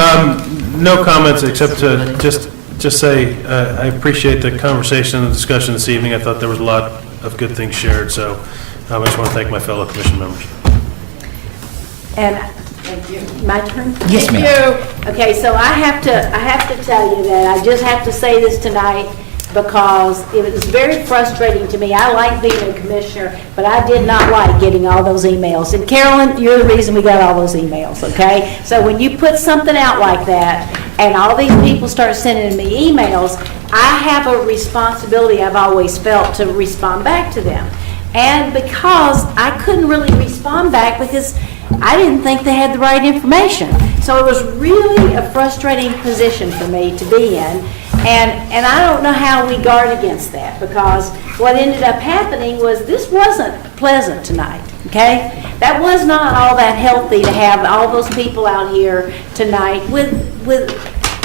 No comments except to just say I appreciate the conversation and the discussion this evening. I thought there was a lot of good things shared, so I just want to thank my fellow commission members. And thank you. My turn? Yes, ma'am. Okay, so I have to tell you that I just have to say this tonight because it was very frustrating to me. I like being a commissioner, but I did not like getting all those emails. And Carolyn, you're the reason we got all those emails, okay? So when you put something out like that and all these people start sending me emails, I have a responsibility I've always felt to respond back to them. And because I couldn't really respond back because I didn't think they had the right information. So it was really a frustrating position for me to be in. And I don't know how we guard against that, because what ended up happening was this wasn't pleasant tonight, okay? That was not all that healthy to have all those people out here tonight with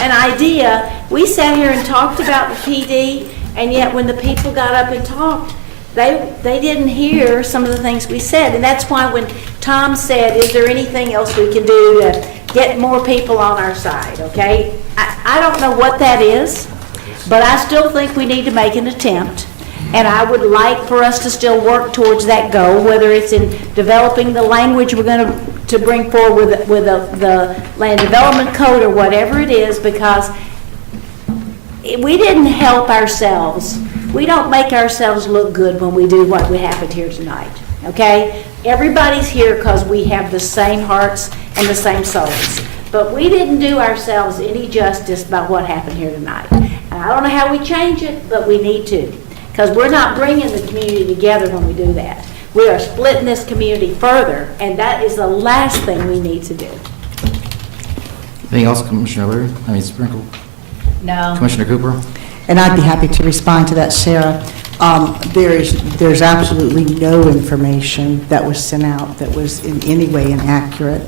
an idea. We sat here and talked about the PD, and yet when the people got up and talked, they didn't hear some of the things we said. And that's why when Tom said, is there anything else we can do to get more people on our side, okay? I don't know what that is, but I still think we need to make an attempt. And I would like for us to still work towards that goal, whether it's in developing the language we're going to bring forward with the land development code or whatever it is, because we didn't help ourselves. We don't make ourselves look good when we do what we happened here tonight, okay? Everybody's here because we have the same hearts and the same souls. But we didn't do ourselves any justice by what happened here tonight. And I don't know how we change it, but we need to. Because we're not bringing the community together when we do that. We are splitting this community further, and that is the last thing we need to do. Anything else, Commissioner Leary? Sprinkle? No. Commissioner Cooper? And I'd be happy to respond to that, Sarah. There's absolutely no information that was sent out that was in any way inaccurate.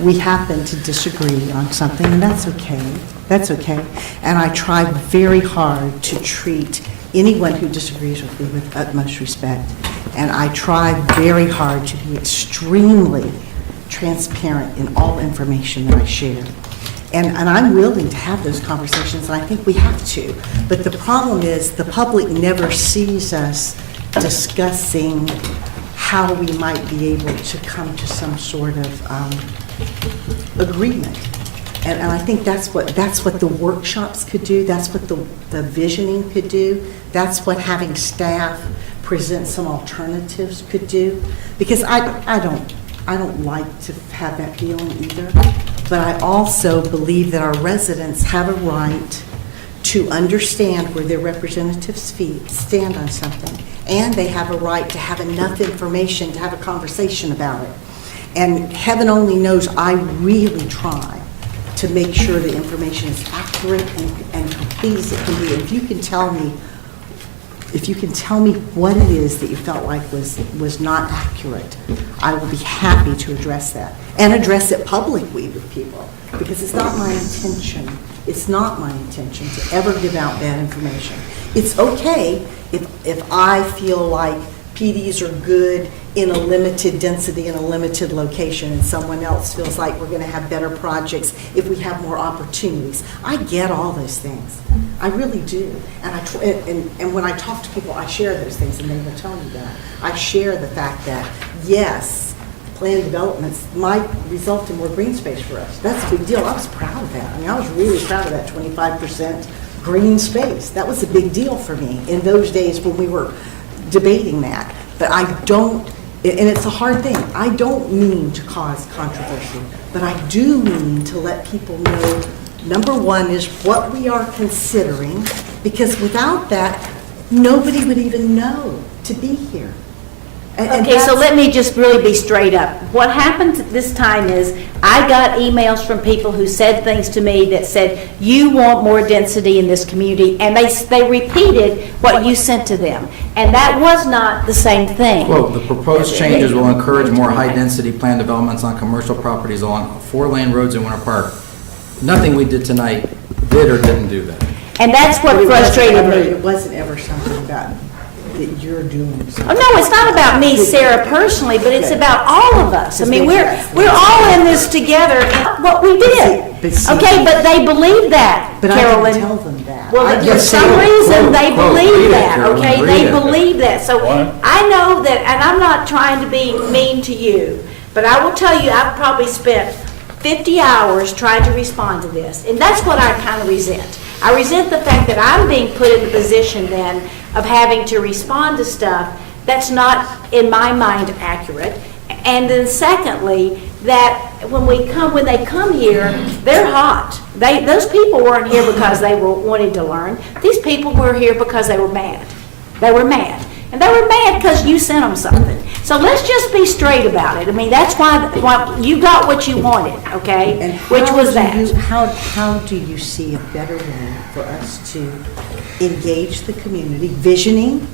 We happen to disagree on something, and that's okay. That's okay. And I try very hard to treat anyone who disagrees with me with utmost respect. And I try very hard to be extremely transparent in all information that I share. And I'm willing to have those conversations, and I think we have to. But the problem is the public never sees us discussing how we might be able to come to some sort of agreement. And I think that's what the workshops could do. That's what the visioning could do. That's what having staff present some alternatives could do. Because I don't like to have that feeling either. But I also believe that our residents have a right to understand where their representatives' feet stand on something. And they have a right to have enough information to have a conversation about it. And heaven only knows I really try to make sure the information is accurate and complete as it can be. If you can tell me what it is that you felt like was not accurate, I will be happy to address that and address it publicly with people, because it's not my intention. It's not my intention to ever give out bad information. It's okay if I feel like PDs are good in a limited density in a limited location, and someone else feels like we're going to have better projects if we have more opportunities. I get all those things. I really do. And when I talk to people, I share those things, and they will tell me that. I share the fact that, yes, planned developments might result in more green space for us. That's a big deal. I was proud of that. I was really proud of that 25% green space. That was a big deal for me in those days when we were debating that. But I don't, and it's a hard thing, I don't mean to cause controversy, but I do mean to let people know, number one is what we are considering, because without that, nobody would even know to be here. Okay, so let me just really be straight up. What happened this time is I got emails from people who said things to me that said, you want more density in this community, and they repeated what you sent to them. And that was not the same thing. Quote, the proposed changes will encourage more high-density planned developments on commercial properties along 4-lane roads in Winter Park. Nothing we did tonight did or didn't do that. And that's what frustrated me. It wasn't ever something about that you're doing Oh, something. no, it's not about me, Sarah, personally, but it's about all of us. I mean, we're all in this together, and what we did. But see- Okay, but they believe that, But I didn't Carolyn. tell them that. I Well, for just some said- reason, they Quote, read believe it, that, Carolyn, okay? read They it. believe that. So What? I know that, and I'm not trying to be mean to you, but I will tell you, I've probably spent 50 hours trying to respond to this, and that's what I kind of resent. I resent the fact that I'm being put in the position then of having to respond to stuff that's not, in my mind, accurate. And then secondly, that when they come here, they're hot. Those people weren't here because they were wanting to learn. These people were here because they were mad. They were mad. And they were mad because you sent them something. So let's just be straight about it. I mean, that's why you got what you wanted, okay? And Which was that. How do you see a better way for us to engage the community? Visioning,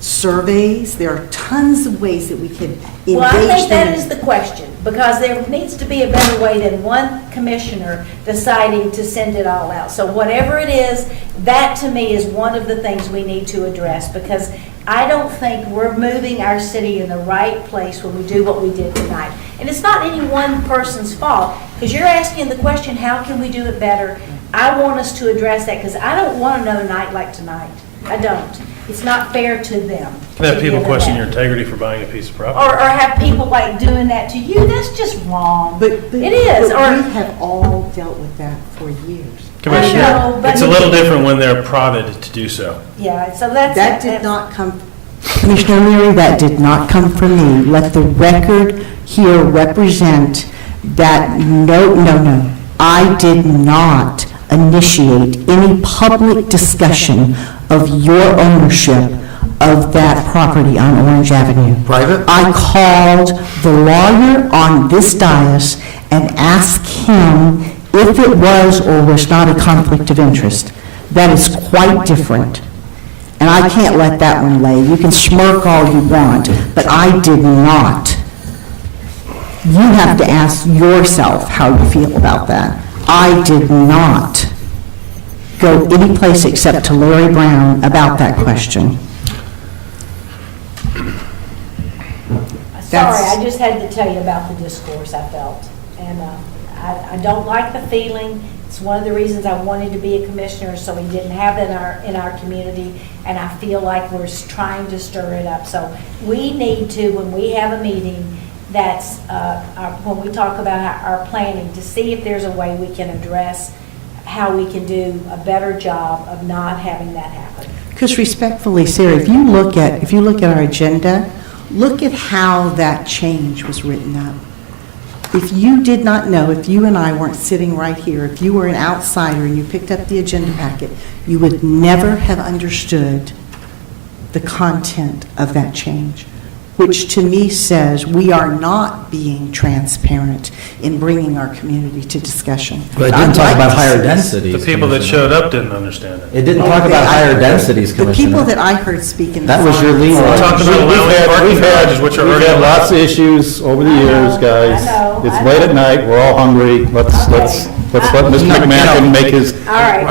surveys, there are tons of ways that we can engage them. Well, I think that is the question, because there needs to be a better way than one commissioner deciding to send it all out. So whatever it is, that to me is one of the things we need to address, because I don't think we're moving our city in the right place when we do what we did tonight. And it's not any one person's fault, because you're asking the question, how can we do it better? I want us to address that, because I don't want another night like tonight. I don't. It's not fair to them. Can have to people give it question that. your integrity for buying a piece of property. Or have people like doing that to you, that's just wrong. But It is, but or, we have all dealt with that for years. Commissioner, I know, but- it's a little different when they're prodded to do so. yeah, so that's. That did not come, Commissioner Leary, that did not come from me. Let the record here represent that, no. I did not initiate any public discussion of your ownership of that property on Orange Avenue. Private? I called the lawyer on this dais and asked him if it was or was not a conflict of interest. That is quite different. And I can't let that one lay. You can smirk all you want, but I did not. You have to ask yourself how you feel about that. I did not go any place except to Larry Brown about that question. Sorry, I just had to tell you about the discourse I felt. And I don't like the feeling. It's one of the reasons I wanted to be a commissioner, so we didn't have it in our community. And I feel like we're trying to stir it up. So we need to, when we have a meeting, that's when we talk about our planning, to see if there's a way we can address how we can do a better job of not having that happen. Because respectfully, Sarah, if you look at our agenda, look at how that change was written up. If you did not know, if you and I weren't sitting right here, if you were an outsider and you picked up the agenda packet, you would never have understood the content of that change, which to me says we are not being transparent in bringing our community to discussion. But it didn't talk about higher densities. The people that Commissioner. showed up didn't understand it. It didn't talk about higher densities, The Commissioner. people that I heard speak in the That was your lead. We're talking about allowing parking garages, which are We've already had allowed. lots of issues over the I years, know, guys. I know, It's I late know. at night, we're all hungry, let's let Mr. No, McMacken make his All right.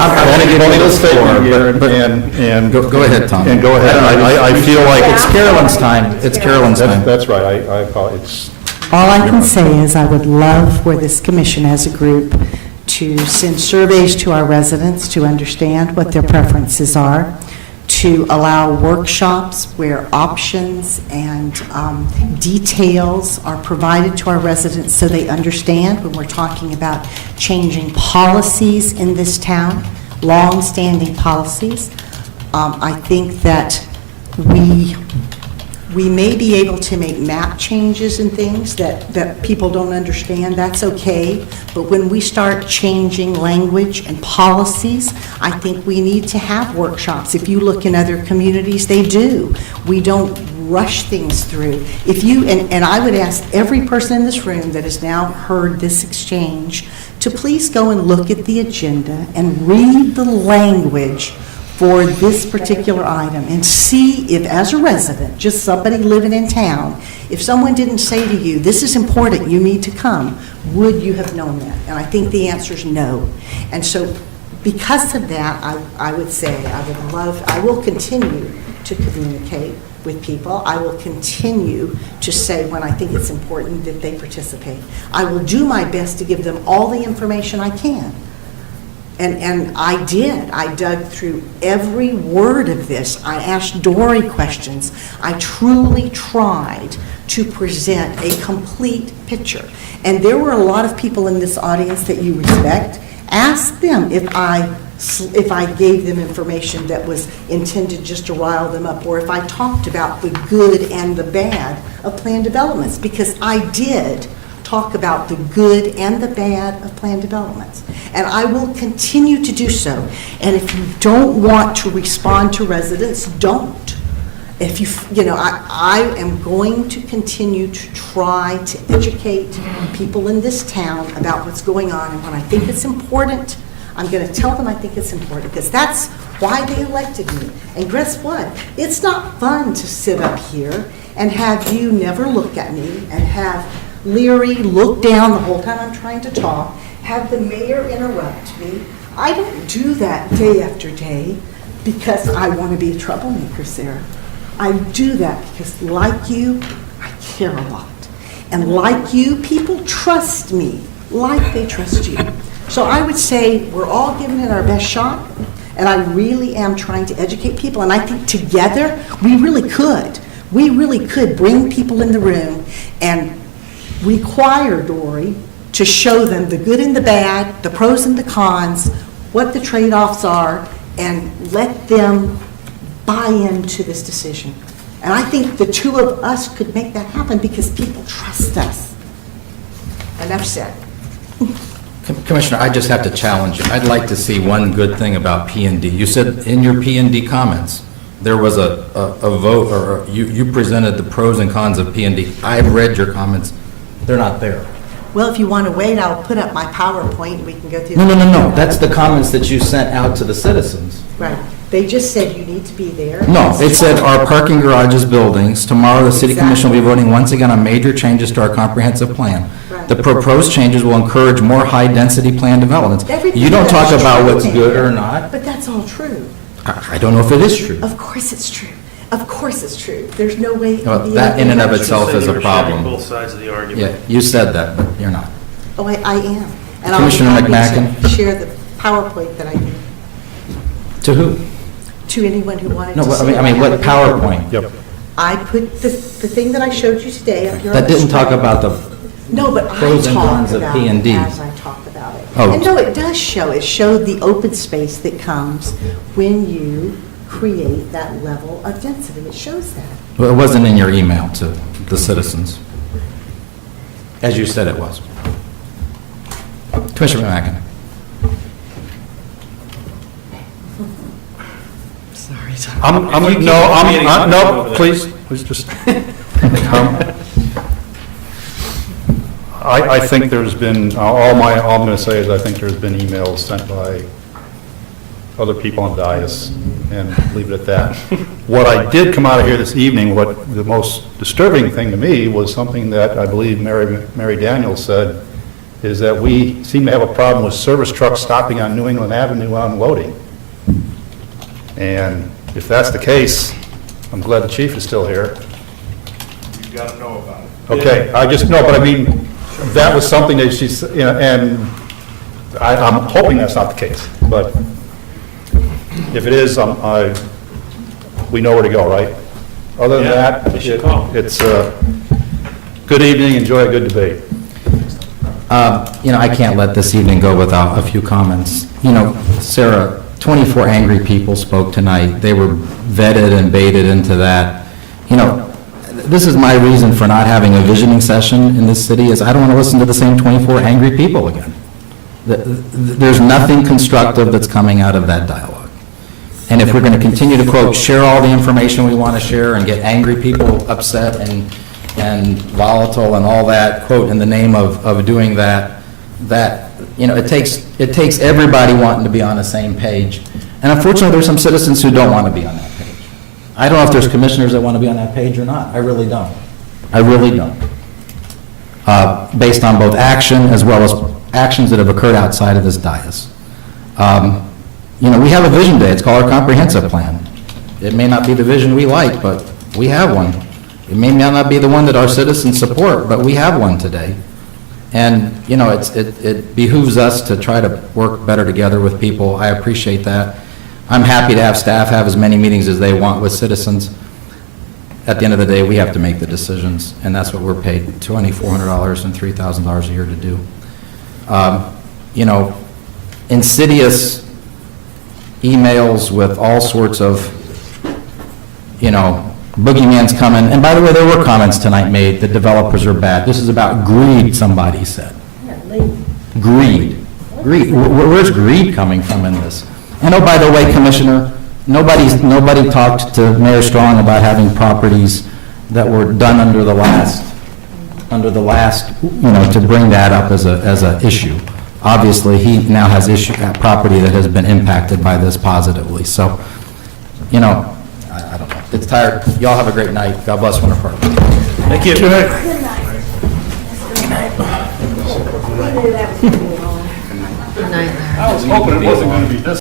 little statement here, But- and. Go ahead, Tom. And go ahead, I feel like. It's Carolyn's time. It's Carolyn's time. That's right, I apologize. All I can say is I would love for this commission as a group to send surveys to our residents to understand what their preferences are, to allow workshops where options and details are provided to our residents so they understand when we're talking about changing policies in this town, long-standing policies. I think that we may be able to make map changes and things that people don't understand, that's okay. But when we start changing language and policies, I think we need to have workshops. If you look in other communities, they do. We don't rush things through. If you, and I would ask every person in this room that has now heard this exchange to please go and look at the agenda and read the language for this particular item and see if, as a resident, just somebody living in town, if someone didn't say to you, this is important, you need to come, would you have known that? And I think the answer is no. And so because of that, I would say I will continue to communicate with people. I will continue to say when I think it's important that they participate. I will do my best to give them all the information I can. And I did. I dug through every word of this. I asked Dory questions. I truly tried to present a complete picture. And there were a lot of people in this audience that you respect. Ask them if I gave them information that was intended just to rile them up, or if I talked about the good and the bad of planned developments, because I did talk about the good and the bad of planned developments. And I will continue to do so. And if you don't want to respond to residents, don't. If I am going to continue to try to educate people in this town about what's going on. And when I think it's important, I'm going to tell them I think it's important, because that's why they elected me. And guess what? It's not fun to sit up here and have you never look at me, and have Leary look down the whole time I'm trying to talk, have the mayor interrupt me. I don't do that day after day because I want to be a troublemaker, Sarah. I do that because, like you, I care a lot. And like you, people trust me like they trust you. So I would say we're all giving it our best shot, and I really am trying to educate people, and I think together we really could. We really could bring people in the room and require Dory to show them the good and the bad, the pros and the cons, what the trade-offs are, and let them buy into this decision. And I think the two of us could make that happen because people trust us. Enough said. Commissioner, I just have to challenge you. I'd like to see one good thing about P&D. You said in your P&D comments, there was a vote, or you presented the pros and cons of P&D. I've read your comments. They're not there. Well, if you want to wait, I'll put up my PowerPoint and we can go through. No. That's the comments that you sent out to the citizens. Right. They just said you need to be there. No, it said our parking garages, buildings. Tomorrow, the city commission will be voting once again on major changes to our comprehensive plan. Right. The proposed changes will encourage more high-density plan developments. Everything You don't talk that's about true, what's good or not. But that's all true. I don't know if it is true. Of course it's true. Of course it's true. There's no way it Well, can be. that in and of anything itself Said is you a were sharing problem. both sides of the Yeah, argument. you said that, but you're not. else. Oh, I am. And Commissioner I'll be happy McMacken? to share the PowerPoint that I did To who? to anyone who wanted No, to but see it. I mean, what have it. PowerPoint? Yep. I put the thing that I showed you today up here on That the didn't talk screen. about the, No, but I pros and talked cons of about it P&D. as I talk about it. Oh. And no, it does show. It showed the open space that comes when you create that level of density. It shows that. well, it wasn't in your email to the citizens, as you said it was. Commissioner McMacken. Sorry, No, please just. I think there's been, all I'm going to say is I think there's been emails sent by other people on dais, and leave it at that. What I did come out of here this evening, what the most disturbing thing to me was something that I believe Mary Daniels said, is that we seem to have a problem with service trucks stopping on New England Avenue unloading. And if that's the case, I'm glad the chief is still here. You've got to know about it. Okay, I just, no, but I mean, that was something that she's, and I'm hoping that's not the case, but if it is, we know where to go, right? Other than Yeah, that, we should call. it's, good evening, enjoy a good debate. I can't let this evening go without a few comments. Sarah, 24 angry people spoke tonight. They were vetted and baited into that. This is my reason for not having a visioning session in this city, is I don't want to listen to the same 24 angry people again. There's nothing constructive that's coming out of that dialogue. And if we're going to continue to, quote, share all the information we want to share and get angry people upset and volatile and all that, quote, in the name of doing that, it takes everybody wanting to be on the same page. And unfortunately, there's some citizens who don't want to be on that page. I don't know if there's commissioners that want to be on that page or not. I really don't. I really don't. Based on both action as well as actions that have occurred outside of this dais. We have a vision day. It's called our comprehensive plan. It may not be the vision we like, but we have one. It may not be the one that our citizens support, but we have one today. And, you know, it behooves us to try to work better together with people. I appreciate that. I'm happy to have staff have as many meetings as they want with citizens. At the end of the day, we have to make the decisions, and that's what we're paid, $2,400 and $3,000 a year to do. You know, insidious emails with all sorts of, you know, boogeyman's coming. And by the way, there were comments tonight made that developers are bad. This is about greed, somebody said. Greed. Greed. Where's greed coming from in this? And oh, by the way, Commissioner, nobody talked to Mayor Strong about having properties that were done under the last, you know, to bring that up as a issue. Obviously, he now has property that has been impacted by this positively. So, you know, I don't know. It's tired. Y'all have a great night. God bless Winter Park. Thank you. Good night. I was hoping it wasn't going to be this